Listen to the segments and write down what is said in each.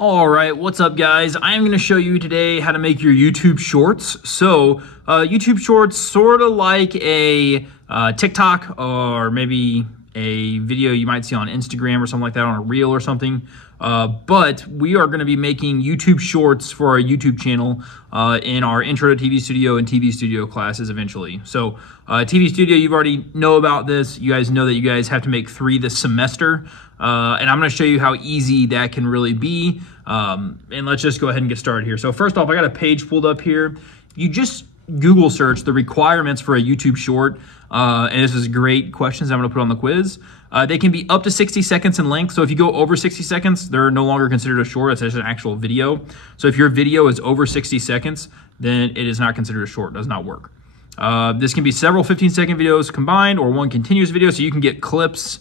All right, what's up guys? I am going to show you today how to make your YouTube Shorts. So YouTube Shorts sort of like a TikTok or maybe a video you might see on Instagram or something like that on a reel or something. But we are going to be making YouTube Shorts for our YouTube channel in our Intro to TV Studio and TV Studio classes eventually. So TV Studio, you've already know about this. You guys know that you guys have to make 3 this semester. And I'm going to show you how easy that can really be. And let's just go ahead and get started here. So first off, I got a page pulled up here. You just Google search the requirements for a YouTube short. And this is great questions I'm going to put on the quiz. They can be up to 60 seconds in length. So if you go over 60 seconds, they're no longer considered a short. It's just an actual video. So if your video is over 60 seconds, then it is not considered a short. It does not work. This can be several 15-second videos combined or one continuous video. So you can get clips,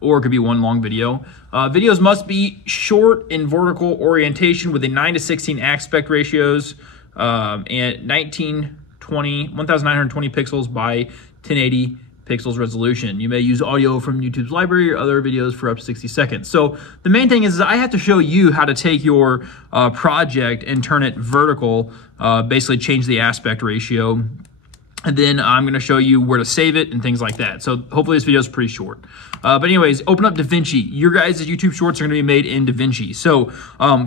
or it could be one long video. Videos must be short in vertical orientation with a 9:16 aspect ratios and 1920 pixels by 1080 pixels resolution. You may use audio from YouTube's library or other videos for up to 60 seconds. So the main thing is I have to show you how to take your project and turn it vertical, basically change the aspect ratio. And then I'm going to show you where to save it and things like that. So hopefully this video is pretty short. But anyways, open up Davinci. Your guys' YouTube Shorts are going to be made in Davinci. So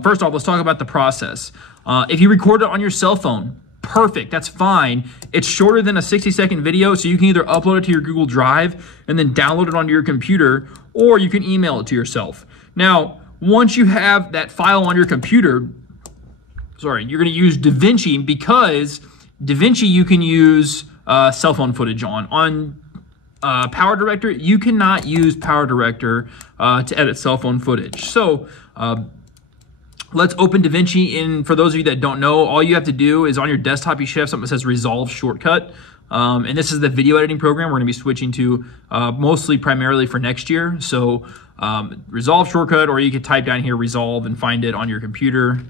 first off, let's talk about the process. If you record it on your cell phone, perfect. That's fine. It's shorter than a 60-second video, so you can either upload it to your Google Drive and then download it onto your computer, or you can email it to yourself. Now, once you have that file on your computer, you're going to use Davinci because Davinci you can use cell phone footage on. On Power Director, you cannot use Power Director to edit cell phone footage. So let's open Davinci. And for those of you that don't know, all you have to do is on your desktop, you should have something that says Resolve Shortcut. And this is the video editing program we're going to be switching to primarily for next year. So Resolve Shortcut, or you could type down here Resolve and find it on your computer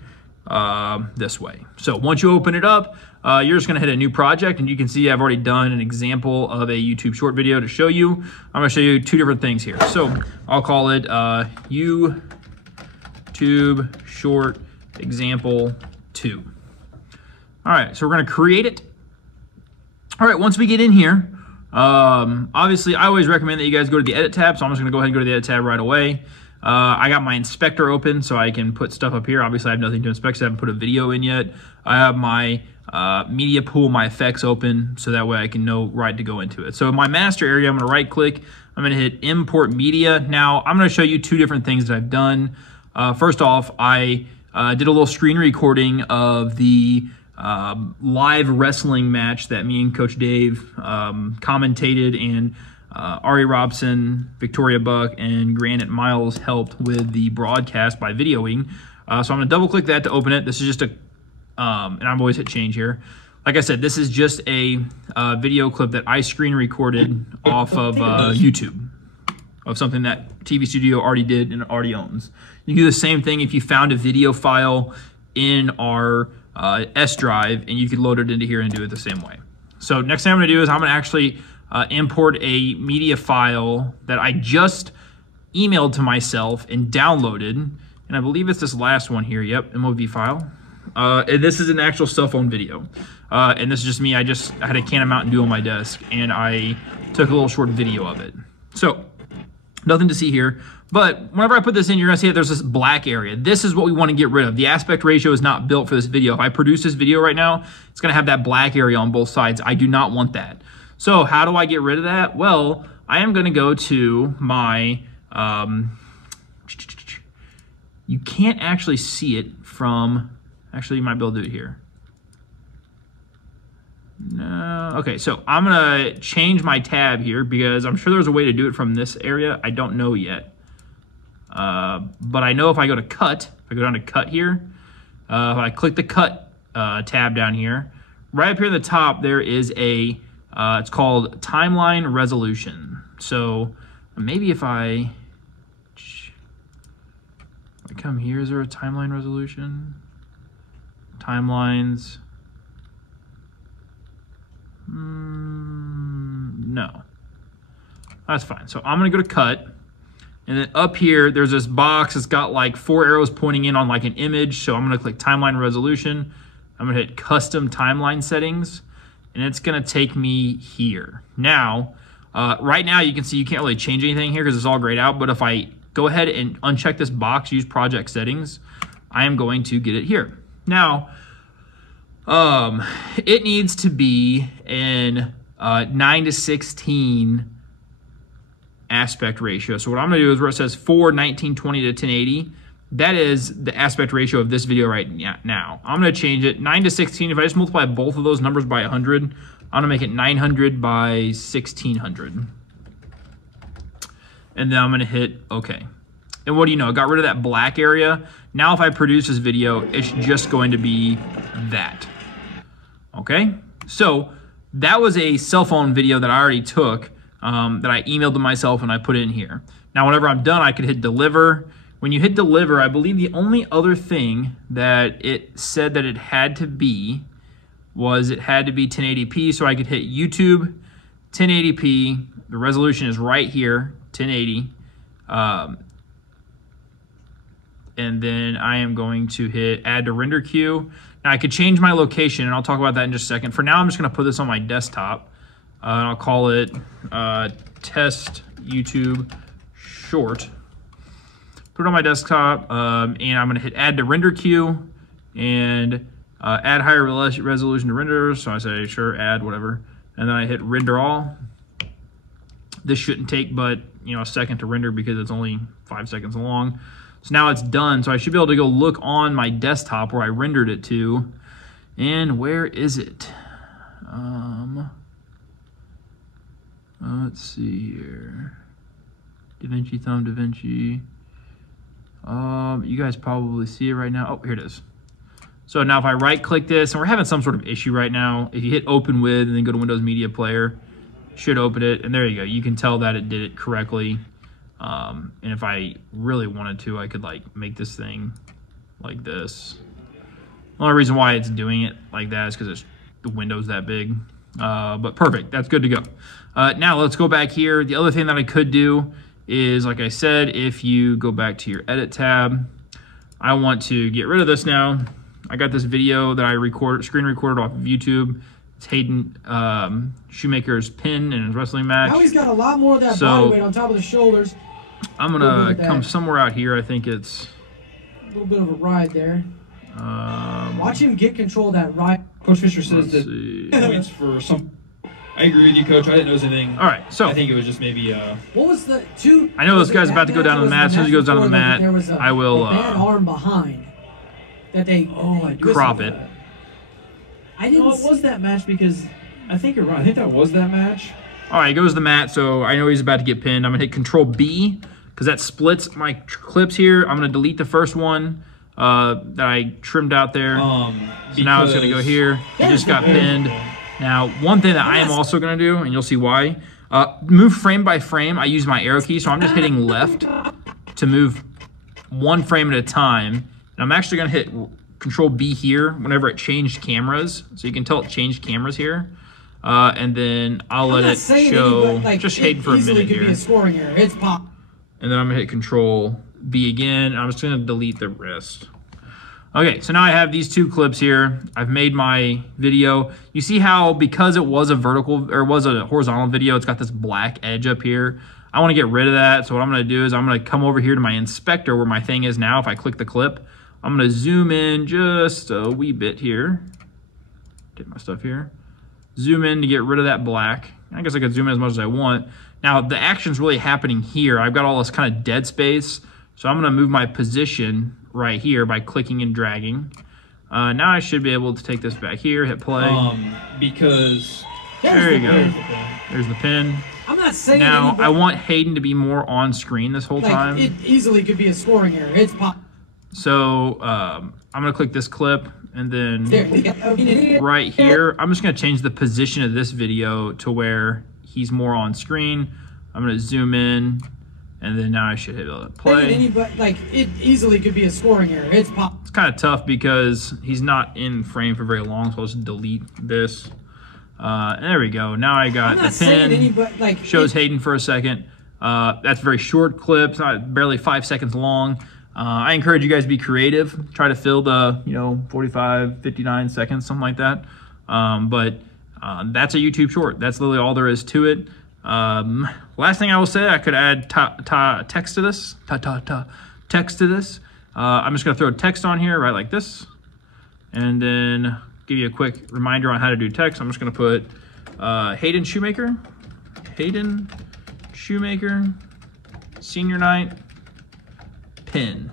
this way. So once you open it up, you're just going to hit a new project, and you can see I've already done an example of a YouTube short video to show you. I'm going to show you 2 different things here. So I'll call it YouTube Short Example 2. All right, so we're going to create it. All right, once we get in here, obviously I always recommend that you guys go to the Edit tab, so I'm just going to go ahead and go to the Edit tab right away. I got my inspector open so I can put stuff up here. Obviously, I have nothing to inspect, so I haven't put a video in yet. I have my media pool, my effects open, so that way I can know right to go into it. So in my master area, I'm going to right-click. I'm going to hit Import Media. Now, I'm going to show you 2 different things that I've done. First off, I did a little screen recording of the live wrestling match that me and Coach Dave commentated, and Ari Robson, Victoria Buck, and Granite Miles helped with the broadcast by videoing. So I'm going to double click that to open it. This is just a, and I'm always hit change here. Like I said, this is just a video clip that I screen recorded off of YouTube of something that TV Studio already did and already owns. You can do the same thing if you found a video file in our S drive, and you could load it into here and do it the same way. So next thing I'm going to do is I'm going to actually import a media file that I just emailed to myself and downloaded, and I believe it's this last one here. Yep, MOV file. And this is an actual cell phone video, and this is just me. I had a can of Mountain Dew on my desk, and I took a little short video of it. So nothing to see here, but whenever I put this in, you're gonna see that there's this black area. This is what we want to get rid of. The aspect ratio is not built for this video. If I produce this video right now, it's gonna have that black area on both sides. I do not want that. So how do I get rid of that? Well, I am going to go to my, you can't actually see it from, actually you might be able to do it here. No, okay, so I'm going to change my tab here because I'm sure there's a way to do it from this area. I don't know yet. But I know if I go to cut, if I go down to cut here, if I click the cut tab down here, right up here at the top, there is a, it's called timeline resolution. So maybe if I come here, is there a timeline resolution? Timelines. No, that's fine. So I'm going to go to cut. And then up here, there's this box. It's got like 4 arrows pointing in on like an image. So I'm going to click timeline resolution. I'm going to hit custom timeline settings. And it's going to take me here. Now, right now you can see you can't really change anything here because it's all grayed out. But if I go ahead and uncheck this box, use project settings, I am going to get it here. Now, it needs to be in 9:16 aspect ratio. So what I'm going to do is where it says 4:19:20 to 1080, that is the aspect ratio of this video right now. I'm going to change it 9:16. If I just multiply both of those numbers by 100, I'm going to make it 900 by 1600. And then I'm going to hit OK. And what do you know? I got rid of that black area. Now if I produce this video, it's just going to be that. Okay? So that was a cell phone video that I already took, that I emailed to myself and I put it in here. Now whenever I'm done, I could hit deliver. When you hit deliver, I believe the only other thing that it said that it had to be was it had to be 1080p. So I could hit YouTube 1080p. The resolution is right here, 1080. And then I am going to hit add to render queue. Now I could change my location, and I'll talk about that in just a second. For now, I'm just going to put this on my desktop, and I'll call it test YouTube short. Put it on my desktop, and I'm going to hit add to render queue and add higher resolution to render. So I say sure, add whatever, and then I hit render all. This shouldn't take but a second to render because it's only 5 seconds long. So now it's done. So I should be able to go look on my desktop where I rendered it to. And where is it? Let's see here. Davinci thumb, Davinci. You guys probably see it right now. Oh, here it is. So now if I right click this, and we're having some sort of issue right now. If you hit open with and then go to Windows Media Player, it should open it. And there you go. You can tell that it did it correctly. And if I really wanted to, I could like make this thing like this. The only reason why it's doing it like that is because the window's that big. But perfect, that's good to go. Now let's go back here. The other thing that I could do is, like I said, if you go back to your edit tab, I want to get rid of this now. I got this video that I screen recorded off of YouTube. It's Hayden Shoemaker's pin in his wrestling match. Now he's got a lot more of that body weight on top of the shoulders. I'm gonna come somewhere out here. I think it's a little bit of a ride there. Watch him get control of that ride. Coach Fisher says that points for some. I agree with you, Coach. I didn't notice anything. All right, so I think it was just maybe. What was the two? I know this guy's about to go down to the mat. As soon as he goes down to the mat, I will bad arm behind that they crop it. I didn't. What was that match? Because I think you're right. I think that was that match. All right, he goes to the mat, so I know he's about to get pinned. I'm gonna hit Control B because that splits my clips here. I'm gonna delete the first one that I trimmed out there. So now it's gonna go here. He just got pinned. Now, one thing that I am also gonna do, and you'll see why, move frame by frame. I use my arrow key, so I'm just hitting left to move one frame at a time. And I'm actually gonna hit Control B here whenever it changed cameras. So you can tell it changed cameras here. And then I'll let it show just Hayden for a minute here. Be a scoring error. It's pop. And then I'm gonna hit Control B again. I'm just gonna delete the rest. Okay, so now I have these two clips here. I've made my video. You see how because it was a vertical or was a horizontal video, it's got this black edge up here. I want to get rid of that. So what I'm gonna do is I'm gonna come over here to my inspector where my thing is now. If I click the clip, I'm gonna zoom in just a wee bit here. Get my stuff here. Zoom in to get rid of that black. I guess I could zoom in as much as I want. Now the action's really happening here. I've got all this kind of dead space. So I'm gonna move my position right here by clicking and dragging. Now I should be able to take this back here, hit play. Because there you go. There's the pin. I'm not saying now I want Hayden to be more on screen this whole time. It easily could be a scoring error. It's pop. So I'm gonna click this clip and then right here, I'm just gonna change the position of this video to where he's more on screen. I'm gonna zoom in. And then now I should hit play. It easily could be a scoring error. It's pop. It's kind of tough because he's not in frame for very long, so I'll just delete this. And there we go. Now I got the pin. Shows Hayden for a second. That's a very short clip. It's not barely 5 seconds long. I encourage you guys to be creative. Try to fill the 45, 59 seconds, something like that. But that's a YouTube short. That's literally all there is to it. Last thing I will say, I could add text to this. Text to this. I'm just going to throw text on here, right like this. And then give you a quick reminder on how to do text. I'm just going to put Hayden Shoemaker. Hayden Shoemaker. Senior night. Pin.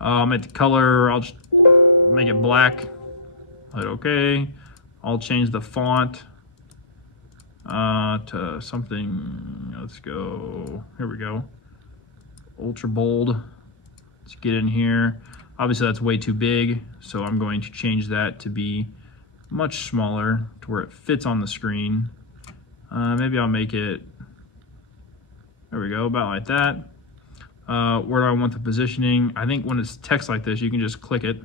At the color, I'll just make it black. Hit OK. I'll change the font to something. Let's go. Here we go. Ultra bold. Let's get in here. Obviously, that's way too big, so I'm going to change that to be much smaller to where it fits on the screen. Maybe I'll make it. There we go, about like that. Where do I want the positioning? I think when it's text like this, you can just click it.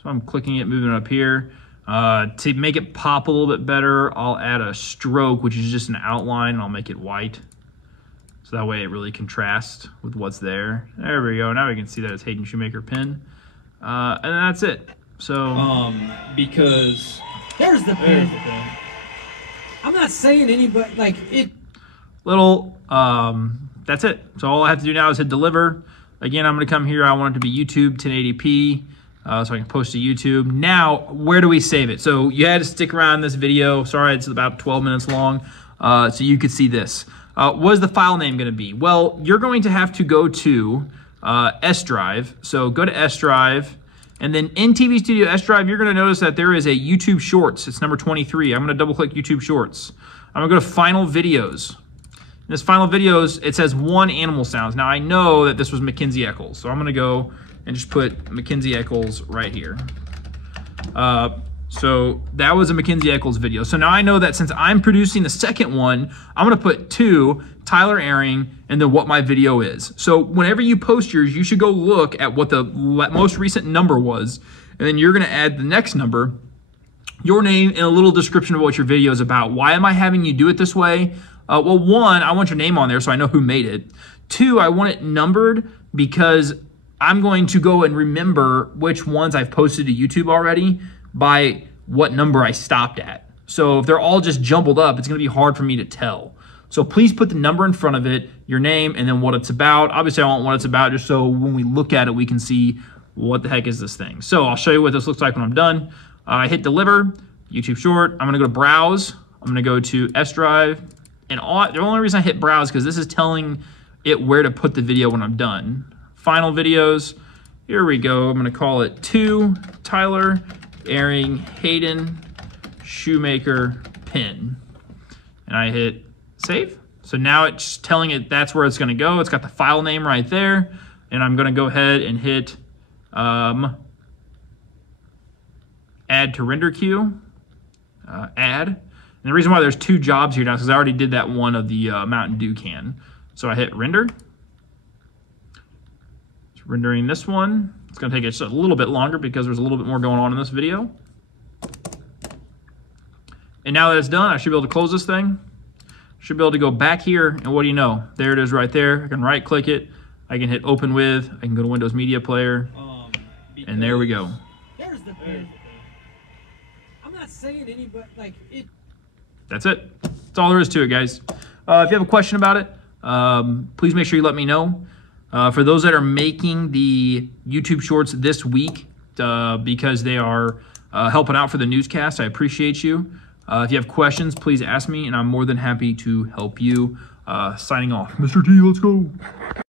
So I'm clicking it, moving it up here. To make it pop a little bit better, I'll add a stroke, which is just an outline, and I'll make it white. So that way it really contrasts with what's there. There we go. Now we can see that it's Hayden Shoemaker pin. And then that's it. So because there's the pin. I'm not saying anybody like it. That's it. So all I have to do now is hit deliver. Again, I'm going to come here. I want it to be YouTube 1080p. So I can post to YouTube. Now, where do we save it? So you had to stick around this video. Sorry, it's about 12 minutes long. So you could see this. What is the file name going to be? Well, you're going to have to go to S drive. So go to S drive. And then in TV Studio S drive, you're going to notice that there is a YouTube Shorts. It's number 23. I'm going to double click YouTube Shorts. I'm going to go to Final Videos. In this Final Videos, it says 1 animal sounds. Now, I know that this was Mackenzie Eccles. So I'm going to go and just put Mackenzie Eccles right here. So that was a Mackenzie Eccles video. So now I know that since I'm producing the second one, I'm going to put 2, Tyler Airing, and then what my video is. So whenever you post yours, you should go look at what the most recent number was, and then you're going to add the next number, your name, and a little description of what your video is about. Why am I having you do it this way? Well, 1, I want your name on there so I know who made it. 2, I want it numbered because I'm going to go and remember which ones I've posted to YouTube already by what number I stopped at. So if they're all just jumbled up, it's going to be hard for me to tell. So please put the number in front of it, your name, and then what it's about. Obviously, I want what it's about just so when we look at it, we can see what the heck is this thing. So I'll show you what this looks like when I'm done. I hit deliver, YouTube short. I'm going to go to browse. I'm going to go to S drive. And the only reason I hit browse is because this is telling it where to put the video when I'm done. Final videos. Here we go. I'm going to call it 2 Tyler Airing Hayden Shoemaker pin. And I hit save. So now it's telling it that's where it's going to go. It's got the file name right there. And I'm going to go ahead and hit add to render queue. Add. And the reason why there's 2 jobs here now is because I already did that one of the Mountain Dew can. So I hit render. It's rendering this one. It's going to take just a little bit longer because there's a little bit more going on in this video. And now that it's done, I should be able to close this thing. Should be able to go back here, and what do you know? There it is right there. I can right-click it. I can hit Open With. I can go to Windows Media Player. And there we go. There's the pin. I'm not saying anybody, like, it. That's it. That's all there is to it, guys. If you have a question about it, please make sure you let me know. For those that are making the YouTube Shorts this week, because they are helping out for the newscast, I appreciate you. If you have questions, please ask me, and I'm more than happy to help you. Signing off. Mr. T, let's go.